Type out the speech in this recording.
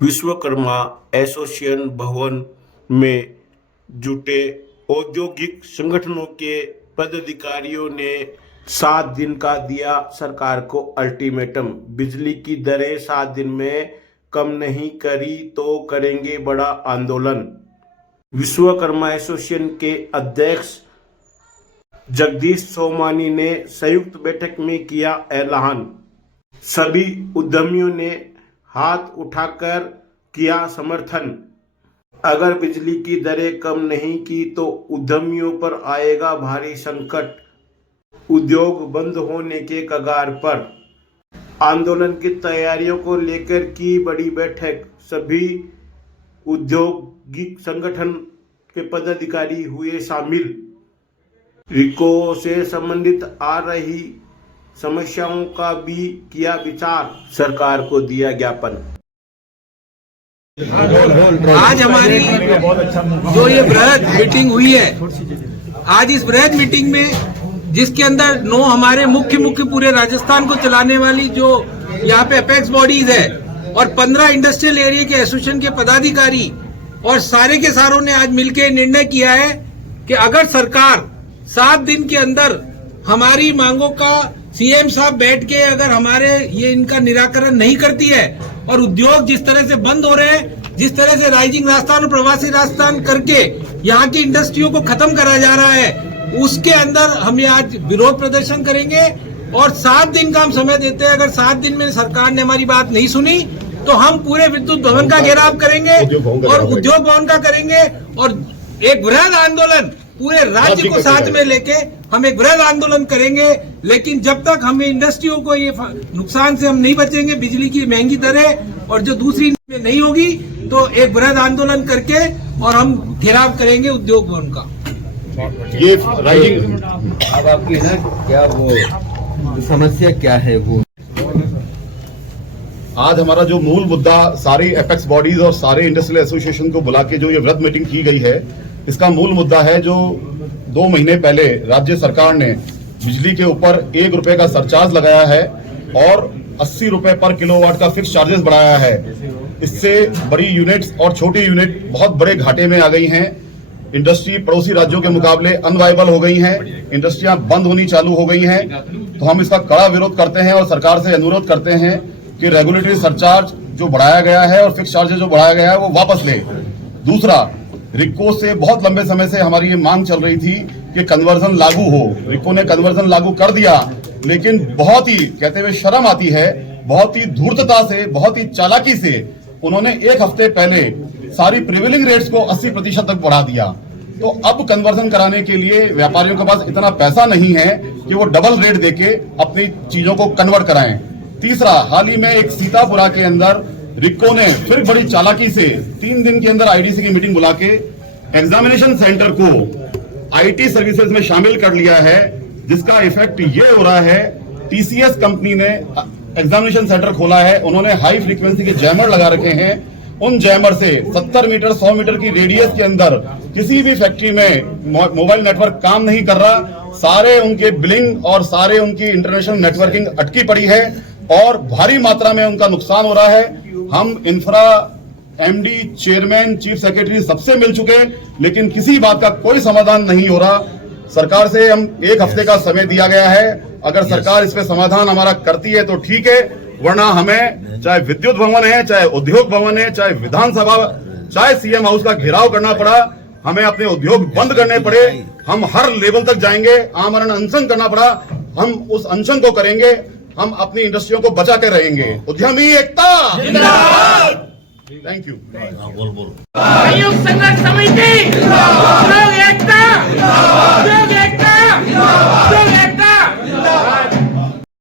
Vishwakarma association भवन में जुटे औद्योगिक संगठनों के पदाधिकारियों ने 7 दिन का दिया सरकार को अल्टीमेटम। बिजली की दरें 7 दिन में कम नहीं करी तो करेंगे बड़ा आंदोलन। विश्वकर्मा एसोसिएशन के अध्यक्ष जगदीश सोमानी ने संयुक्त बैठक में किया ऐलान। सभी उद्यमियों ने हाथ उठाकर किया समर्थन। अगर बिजली की दरें कम नहीं की तो उद्यमियों पर आएगा भारी संकट। उद्योग बंद होने के कगार पर। आंदोलन की तैयारियों को लेकर की बड़ी बैठक। सभी औद्योगिक संगठन के पदाधिकारी हुए शामिल। रिको से संबंधित आ रही समस्याओं का भी किया विचार। सरकार को दिया ज्ञापन। आज हमारी जो ये बृहद मीटिंग हुई है, आज इस बृहद मीटिंग में जिसके अंदर 9 हमारे मुख्य पूरे राजस्थान को चलाने वाली जो यहाँ पे अपेक्स बॉडीज है और 15 इंडस्ट्रियल एरिया के एसोसिएशन के पदाधिकारी और सारे के सारों ने आज मिलकर निर्णय किया है कि अगर सरकार 7 दिन के अंदर हमारी मांगों का सीएम साहब बैठ के अगर हमारे ये इनका निराकरण नहीं करती है और उद्योग जिस तरह से बंद हो रहे हैं, जिस तरह से राइजिंग राजस्थान और प्रवासी राजस्थान करके यहाँ की इंडस्ट्रियों को खत्म करा जा रहा है, उसके अंदर हम ये आज विरोध प्रदर्शन करेंगे और 7 दिन का हम समय देते हैं। अगर 7 दिन में सरकार ने हमारी बात नहीं सुनी तो हम पूरे विद्युत भवन का घेराव करेंगे और उद्योग भवन का करेंगे और एक बृहद आंदोलन पूरे राज्य को साथ में लेके हम एक बृहद आंदोलन करेंगे। लेकिन जब तक हमें इंडस्ट्रियों को ये नुकसान से हम नहीं बचेंगे, बिजली की महंगी दरें और जो दूसरी में नहीं होगी, तो एक बृहद आंदोलन करके और हम घेराव करेंगे उद्योग भवन का। ये राइजिंग अब आपकी है क्या, वो समस्या क्या है? वो आज हमारा जो मूल मुद्दा सारी एपेक्स बॉडीज और सारे इंडस्ट्रियल एसोसिएशन को बुला के जो ये वृहद मीटिंग की गई है, इसका मूल मुद्दा है जो 2 महीने पहले राज्य सरकार ने बिजली के ऊपर 1 रुपए का सरचार्ज लगाया है और 80 रुपए पर किलोवाट का फिक्स चार्जेस बढ़ाया है। इससे बड़ी यूनिट्स और छोटी यूनिट बहुत बड़े घाटे में आ गई हैं। इंडस्ट्री पड़ोसी राज्यों के मुकाबले अनवाइबल हो गई हैं, इंडस्ट्रियां बंद होनी चालू हो गई हैं। तो हम इसका कड़ा विरोध करते हैं और सरकार से अनुरोध करते हैं कि रेगुलेटरी सरचार्ज जो बढ़ाया गया है और फिक्स चार्जेस जो बढ़ाया गया है वो वापस ले। दूसरा, रिको से बहुत लंबे समय से हमारी ये मांग चल रही थी कि कन्वर्जन लागू हो। रिको ने कन्वर्जन लागू कर दिया, लेकिन बहुत ही कहते हुए शर्म आती है, बहुत ही धूर्तता से, बहुत ही चालाकी से उन्होंने 1 हफ्ते पहले सारी प्रिवेलिंग रेट्स को 80% तक बढ़ा दिया। तो अब कन्वर्जन कराने के लिए व्यापारियों के पास इतना पैसा नहीं है कि वो डबल रेट देके अपनी चीजों को कन्वर्ट कराएं। तीसरा, हाल ही में एक सीतापुरा के अंदर रिको ने फिर बड़ी चालाकी से 3 दिन के अंदर आईडीसी की मीटिंग बुला के एग्जामिनेशन सेंटर को आईटी सर्विसेज में शामिल कर लिया है, जिसका इफेक्ट ये हो रहा है, टीसीएस कंपनी ने एग्जामिनेशन सेंटर खोला है, उन्होंने हाई फ्रीक्वेंसी के जैमर लगा रखे हैं। उन जैमर से 70 मीटर 100 मीटर की रेडियस के अंदर किसी भी फैक्ट्री में मोबाइल नेटवर्क काम नहीं कर रहा। सारे उनके बिलिंग और सारे उनकी इंटरनेशनल नेटवर्किंग अटकी पड़ी है और भारी मात्रा में उनका नुकसान हो रहा है। हम infra MD, chairman, chief secretary सबसे मिल चुके, लेकिन किसी बात का कोई समाधान नहीं हो रहा। सरकार से हम 1 हफ्ते का समय दिया गया है। अगर सरकार इस पे समाधान हमारा करती है तो ठीक है, वरना हमें चाहे विद्युत भवन है, चाहे उद्योग भवन है, चाहे विधानसभा, चाहे सीएम हाउस का घेराव करना पड़ा, हमें अपने उद्योग बंद करने पड़े, हम हर लेवल तक जाएंगे। आमरण अनशन करना पड़ा, हम उस अनशन को करेंगे। हम अपनी इंडस्ट्रियों को बचा के रहेंगे। उद्यमी एकता जिंदाबाद। Thank you. संघर्ष समिति एकता